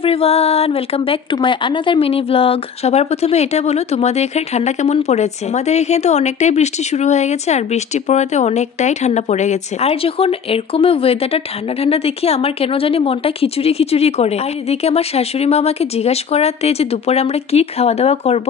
Everyone, welcome back to my another mini blog. সবার প্রথমে এটা বলো, তোমাদের এখানে ঠান্ডা কেমন পড়েছে? আমাদের এখানে তো অনেকটাই বৃষ্টি শুরু হয়ে গেছে, আর বৃষ্টি পড়াতে অনেকটাই ঠান্ডা পড়ে গেছে। আর যখন এরকম ওয়েদারটা ঠান্ডা ঠান্ডা দেখি আমার কেন জানি মনটা খিচুড়ি খিচুড়ি করে। আর এদিকে আমার শাশুড়ি মা আমাকে জিজ্ঞাসা করাতে যে দুপুরে আমরা কি খাওয়া দাওয়া করব,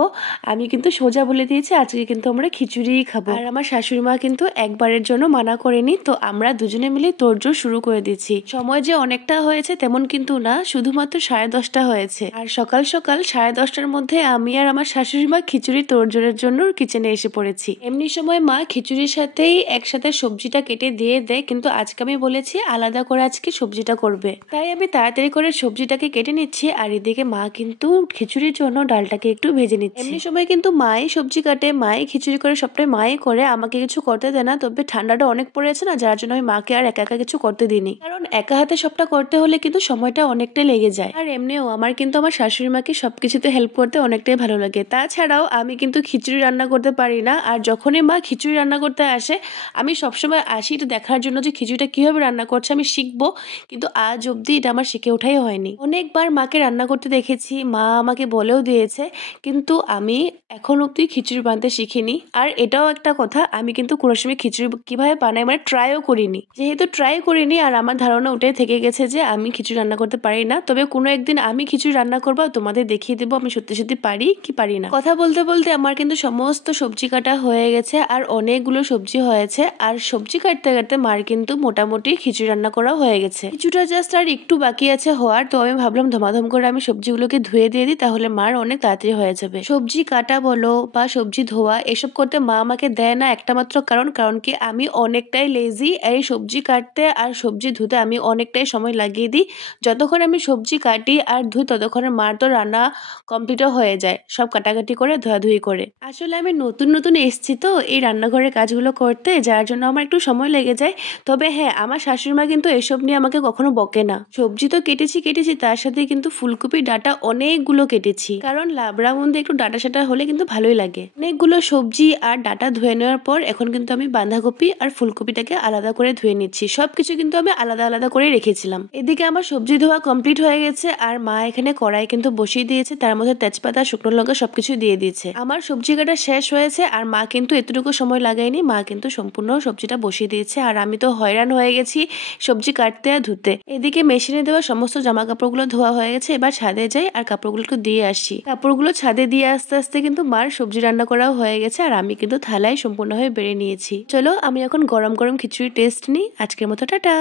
আমি কিন্তু সোজা বলে দিয়েছি আজকে কিন্তু আমরা খিচুড়িই খাবো। আর আমার শাশুড়ি মা কিন্তু একবারের জন্য মানা করেনি, তো আমরা দুজনে মিলে তোড়জোড় শুরু করে দিচ্ছি। সময় যে অনেকটা হয়েছে তেমন কিন্তু না, শুধুমাত্র 10:30 হয়েছে। আর সকাল সকাল 10:30টার মধ্যে আমি আর আমার শাশুড়ি মা খিচুড়ি তোড়জোড়ের জন্য কিচেনে এসে পড়েছি। এমনি সময় মা খিচুড়ির সাথেই একসাথে সবজিটা কেটে দিয়ে দেয়, কিন্তু আজকে আমি বলেছি আলাদা করে আজকে সবজিটা করবে, তাই আমি তাড়াতাড়ি করে সবজিটাকে কেটে নিচ্ছি। আর এদিকে মা কিন্তু খিচুড়ির জন্য ডালটাকে একটু ভেজে নিচ্ছে। এমনি সময় কিন্তু মাই সবজি কাটে, মাই খিচুড়ি করে, সবটাই মাই করে, আমাকে কিছু করতে দেয় না। তবে ঠান্ডাটা অনেক পড়েছে না, যার জন্য আমি মাকে আর একা একা কিছু করতে দিইনি, কারণ একা হাতে সবটা করতে হলে কিন্তু সময়টা অনেকটাই লেগে যায়। আর এমনিও আমার কিন্তু আমার শাশুড়ি মাকে সবকিছুতে হেল্প করতে অনেকটাই ভালো লাগে। তাছাড়াও আমি কিন্তু খিচুড়ি রান্না করতে পারি না, আর যখনই মা খিচুড়ি রান্না করতে আসে আমি সবসময় আসি এটা দেখার জন্য যে খিচুড়িটা কিভাবে রান্না করছে আমি শিখবো, কিন্তু আজ অব্দি এটা আমার শিখে ওঠাই হয়নি। অনেকবার মাকে রান্না করতে দেখেছি, মা আমাকে বলেও দিয়েছে, কিন্তু আমি এখন অব্দি খিচুড়ি বানাতে শিখিনি। আর এটাও একটা কথা, আমি কিন্তু কোনো সময় খিচুড়ি কিভাবে বানাই মানে ট্রাইও করিনি। যেহেতু ট্রাই করিনি, আর আমার ধারণা ওটাই থেকে গেছে যে আমি খিচুড়ি রান্না করতে পারি না। তবে কোনো একদিন আমি খিচুড়ি রান্না করবো, তোমাদের দেখিয়ে দেবো আমি সত্যি সত্যি পারি কি পারি না। কথা বলতে বলতে আমার কিন্তু সমস্ত সবজি কাটা হয়ে গেছে, আর অনেকগুলো সবজি হয়েছে। আর সবজি কাটতে কাটতে মার কিন্তু মোটামুটি খিচুড়ি রান্না করা হয়ে গেছে। কিছুটা জাস্ট আর একটু বাকি আছে হওয়ার, তো আমি ভাবলাম ধমাধম করে আমি সবজিগুলোকে ধুয়ে দিয়ে দিই, তাহলে মার অনেক তাড়াতাড়ি হয়ে যাবে। সবজি কাটা বলো বা সবজি ধোয়া এসব করতে মা আমাকে দেয় না একটা মাত্র কারণ কি আমি অনেকটাই লেজি। এই সবজি কাটতে আর সবজি ধুতে আমি অনেকটাই সময় লাগিয়ে দিই। যতক্ষণ আমি সবজি কাটি আর ধুই ততক্ষণে মার তো রান্না কমপ্লিটও হয়ে যায়, সব কাটাকাটি করে ধোয়াধুয়ি করে। আসলে আমি নতুন নতুন এসেছি তো এই রান্নাঘরের কাজগুলো করতে, যার জন্য আমার একটু সময় লেগে যায়। তবে হ্যাঁ, আমার শাশুড়ি মা কিন্তু এসব নিয়ে আমাকে কখনো বকে না। সবজি তো কেটেছি তার সাথে কিন্তু ফুলকপি ডাঁটা অনেকগুলো কেটেছি, কারণ লাবড়া মধ্যে একটু ডাঁটা সাটা হলে কিন্তু ভালোই লাগে। অনেকগুলো সবজি আর ডাঁটা ধুয়ে নেওয়ার পর এখন কিন্তু আমি বাঁধাকপি আর ফুলকপিটাকে আলাদা করে ধুয়ে নিচ্ছি। সবকিছু কিন্তু আমি আলাদা আলাদা করে রেখেছিলাম। এদিকে আমার সবজি ধোয়া কমপ্লিট হয়ে গেছে, আর মা এখানে কড়াই কিন্তু বসিয়ে দিয়েছে, তার মধ্যে তেজপাতা শুকনো লঙ্কা সবকিছু দিয়ে দিয়েছে। আমার সবজি কাটা শেষ হয়েছে, আর মা কিন্তু এতটুকু সময় লাগায়নি, মা কিন্তু সম্পূর্ণ সবজিটা বসিয়ে দিয়েছে। আর আমি তো হয়রান হয়ে গেছি সবজি কাটতে আর ধুতে। এদিকে মেশিনে দেওয়া সমস্ত জামা কাপড়গুলো ধোয়া হয়ে গেছে, এবার ছাদে যাই আর কাপড়গুলোকে দিয়ে আসি। কাপড়গুলো ছাদে দিয়ে আস্তে আস্তে কিন্তু মার সবজি রান্না করাও হয়ে গেছে, আর আমি কিন্তু থালায় সম্পূর্ণভাবে বেড়ে নিয়েছি। চলো আমি এখন গরম গরম খিচুড়ি টেস্ট নিই। আজকের মতো টাটা।